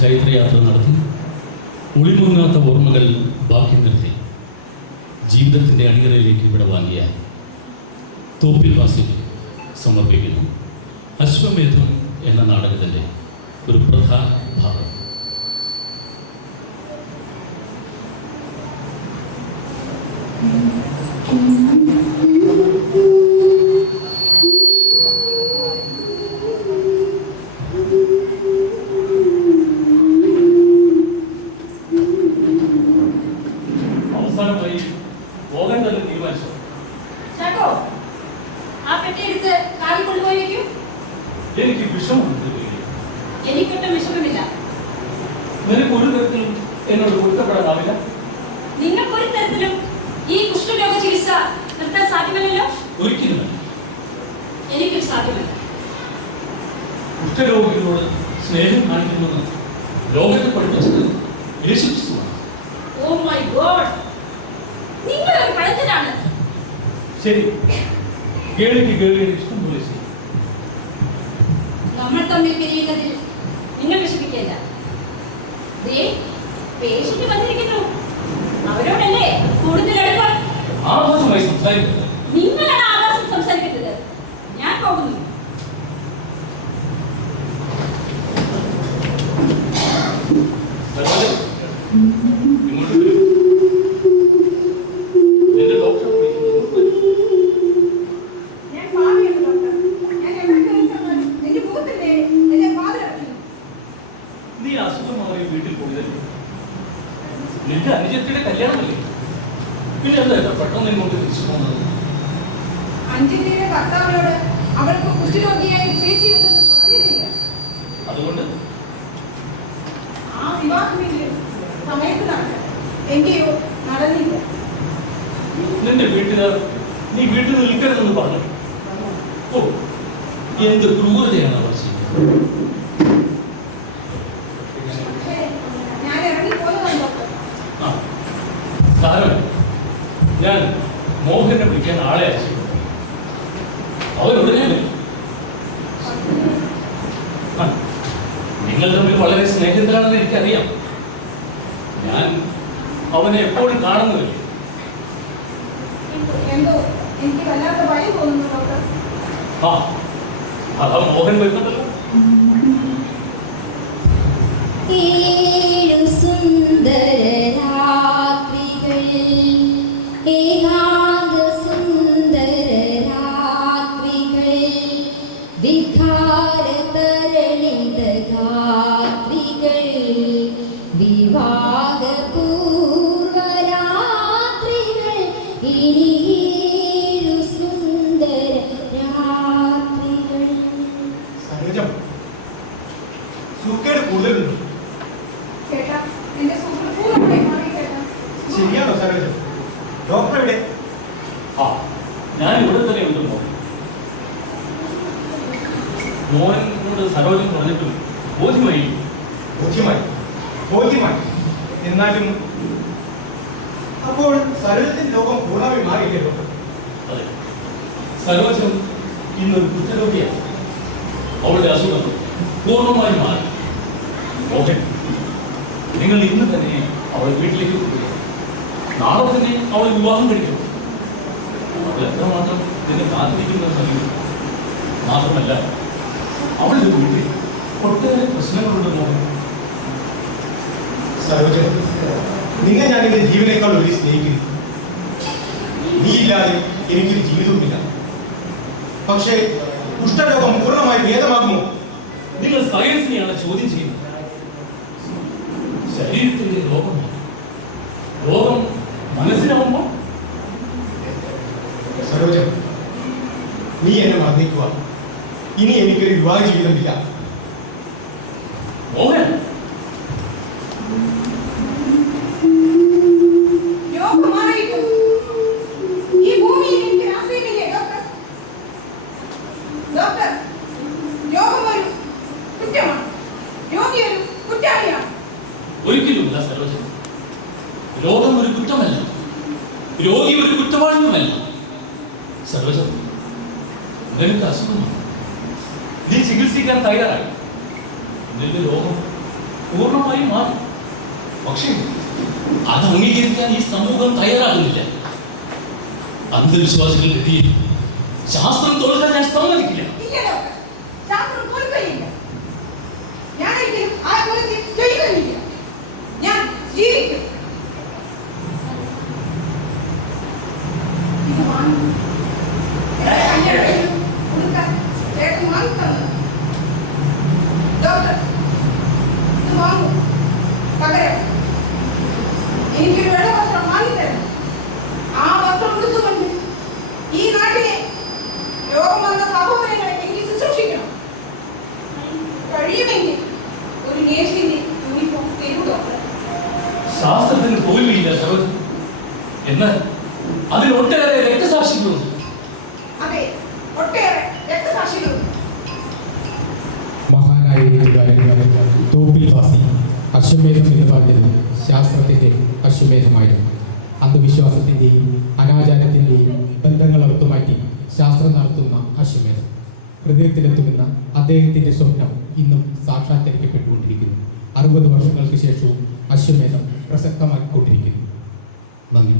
ചൈത്രയാത്ര നടത്തി ഒളിമുങ്ങാത്ത ഓർമ്മകൾ ബാക്കി നിർത്തി ജീവിതത്തിന്റെ അണിയറയിലേക്ക് ഇവിടെ വാങ്ങിയ തോപ്പിൽ വാസി സമർപ്പിക്കുന്നു. അശ്വമേധം എന്ന നാടകത്തിന്റെ ഒരു പ്രധാന ഭാഗം. അവസാനമായി എനിക്ക് വിഷമമുണ്ട്. എനിക്കൊട്ടും വിഷമമില്ല. നിനക്ക് ഒരു തരത്തിലും എന്നോട് പൊരുത്തപ്പെടാനാവില്ല. നിങ്ങൾക്കൊരു തരത്തിലും ഈ കുഷ്ഠരോഗ ചികിത്സ നിർത്താൻ സാധ്യമല്ലല്ലോ? ഒരിക്കലും എനിക്കും സാധ്യമല്ല. കുഷ്ഠരോഗികളോട് സ്നേഹം കാണിക്കുമെന്ന് ലോകത്തെ പഠിപ്പിച്ചത് ഓ മൈ ഗോഡ് നിങ്ങൾ ഒരു ശരി. കേൾക്ക് കേളിയുടെ ഇഷ്ടം നമ്മൾ തമ്മിൽ പിരിയുന്നതിൽ നിങ്ങൾ വിഷമിക്കല്ല ദേ പേഷ്യന്റ് വന്നിരിക്കുന്നു. അവരോടല്ലേ കൂടുതൽ നിങ്ങളാണ് ആകാശം സംസാരിക്കുന്നത്. ഞാൻ പോകുന്നു. ഇങ്ങോട്ട് വരൂ. നിന്റെ ഡോക്ടറെ വിളിക്കുന്നു. ഞാൻ പാവിയാണ് ഡോക്ടർ. ഞാൻ എവിടെ കയറി ചെന്നാലും എന്റെ മുഖത്തില്ലേ എന്നെ വാതിലടയ്ക്കുന്നു. നീ അസുഖമായി വീട്ടിൽ പോയതല്ലേ നിന്റെ അനുജത്തിയുടെ കല്യാണമല്ലേ പിന്നെ എന്താ ഇത്ര പെട്ടെന്ന് ഇങ്ങോട്ട് തിരിച്ചു പോകുന്നത് അഞ്ജലിയുടെ ഭർത്താവിനോട് അവൾക്ക് കുഷ്ഠരോഗിയായി ചേച്ചിയുണ്ടെന്ന് പറഞ്ഞിട്ടില്ല. അതുകൊണ്ട്? ആ വിവാഹം സമയത്ത് നടക്കണം എങ്കിലോ നടന്നില്ല. നിന്റെ വീട്ടുകാർ നീ വീട്ടിൽ നിൽക്കരുതെന്ന് പറഞ്ഞു. ഓ എന്ത് ക്രൂരതയാണ് അവർ ഞാൻ മോഹനെ വിളിക്കാൻ ആളെ അയച്ചു. അവരുടനെ നിങ്ങൾ തമ്മിൽ വളരെ സ്നേഹിതരാണെന്ന് എനിക്കറിയാം. ഞാൻ അവനെ എപ്പോഴും കാണുന്നില്ല ആ അതാ മോഹൻ വരുന്നുണ്ടല്ലോ. വികാര തരളിത ഗാത്രികൾ വിവാഹ പൂർവരാത്രികൾ ഇനി സുന്ദര രാത്രികൾ സരോജം സൂക്കേട് കൂടുതലുണ്ട് ചേട്ടാ. എന്റെ ശരിയാണോ സരോജം ഡോക്ടർ എവിടെ? ആ ഞാൻ ഇവിടെ തന്നെ ഉണ്ട് മോഹൻ മോഹനോട് സരോജൻ പറഞ്ഞിട്ടും ബോധ്യമായി. ബോധ്യമായി. ബോധ്യമായി. എന്നാലും അപ്പോൾ സരോജത്തിന്റെ ലോകം പൂർണമായി മാറിയില്ലേ അതെ. സരോജം ഇന്നൊരു കുറ്റരോഗിയാണ്. അവളുടെ അസുഖം പൂർണമായി മാറി. മോഹൻ നിങ്ങൾ ഇന്ന് തന്നെ അവളെ വീട്ടിലേക്ക് പോകുക നാളെ തന്നെ അവളെ വിവാഹം കഴിക്കും അവൾ എത്രമാത്രം നിന്നെ കാത്തിരിക്കുന്ന സമയം മാത്രമല്ല അവളുടെ വീട്ടിൽ ഒട്ടേറെ പ്രശ്നങ്ങളുണ്ട് മോഹൻ നിങ്ങൾ ഞാൻ എന്റെ ജീവനേക്കാൾ ഒരു സ്നേഹിക്കുന്നു. നീ ഇല്ലാതെ എനിക്കൊരു ജീവിതവുമില്ല. പക്ഷേ കുഷ്ഠരോഗം പൂർണമായി ഭേദമാകുമോ? നിങ്ങൾ സയൻസിനെയാണ് ചോദ്യം ചെയ്യുന്നത്. ശരീരത്തിന്റെ രോഗമാണ് രോഗം മനസ്സിലാവുമ്പോൾ സരോജം നീ എന്നെ മറന്നിക്കുക ഇനി എനിക്കൊരു വിവാഹ ജീവിതമില്ല മോഹൻ. ഒരിക്കലുമില്ല രോഗം ഒരു കുറ്റമല്ല. രോഗി ഒരു കുറ്റവാളിയുമല്ല. സരോജൻ നിനക്ക് അസുഖമാണ് നീ ചികിത്സിക്കാൻ തയ്യാറായി. നിന്റെ രോഗം പൂർണമായും മാറി. പക്ഷേ അത് അംഗീകരിക്കാൻ ഈ സമൂഹം തയ്യാറാകുന്നില്ല. അന്ധവിശ്വാസികൾക്കിടയിൽ ശാസ്ത്രം തൊഴുകാൻ ഞാൻ സമ്മതിക്കില്ല. ഇല്ല ഡോക്ടർ. ശാസ്ത്രം തോൽക്കുകയില്ല ഞാനെങ്കിലും ആത്മഹത്യ ചെയ്യുകയില്ല ഞാൻ ജീവിക്കും. ഇത് വാങ്ങി. എന്റെ കല്യാണം കൊടുക്കാൻ ചേട്ടൻ വാങ്ങി ഡോക്ടർ ഇത് വാങ്ങൂ. പകരം. എനിക്കൊരു വെള്ള വസ്ത്രം വാങ്ങി തരണം ആ വസ്ത്രം ഉടുത്തുകൊണ്ട് ഈ നാട്ടിലെ രോഗം വന്ന സഹോദരങ്ങളെ എനിക്ക് ശുശ്രൂഷിക്കണം. കഴിയുമെങ്കിൽ ഒരു നേഴ്സിന്റെ യൂണിഫോം തരൂ ഡോക്ടർ ശാസ്ത്രത്തിന് സഹോദരൻ എന്നാൽ അതിൽ രക്തസാക്ഷികളുണ്ട്. അതെ. എഴുത്തുകാരൻ തോപ്പിൽ വാസി അശ്വമേധം എന്ന് പറഞ്ഞത് ശാസ്ത്രത്തിന്റെ അശ്വമേധമായിരുന്നു. അന്ധവിശ്വാസത്തിന്റെയും അനാചാരത്തിന്റെയും ബന്ധങ്ങൾ അറുത്തുമാറ്റി ശാസ്ത്രം നടത്തുന്ന അശ്വമേധം. ഹൃദയത്തിലെത്തുമെന്ന അദ്ദേഹത്തിന്റെ സ്വപ്നം ഇന്നും സാക്ഷാത്കരിക്കപ്പെട്ടുകൊണ്ടിരിക്കുന്നു. അറുപത് വർഷങ്ങൾക്ക് ശേഷവും അശ്വമേധം പ്രസക്തമാക്കിക്കൊണ്ടിരിക്കുന്നു നന്ദി.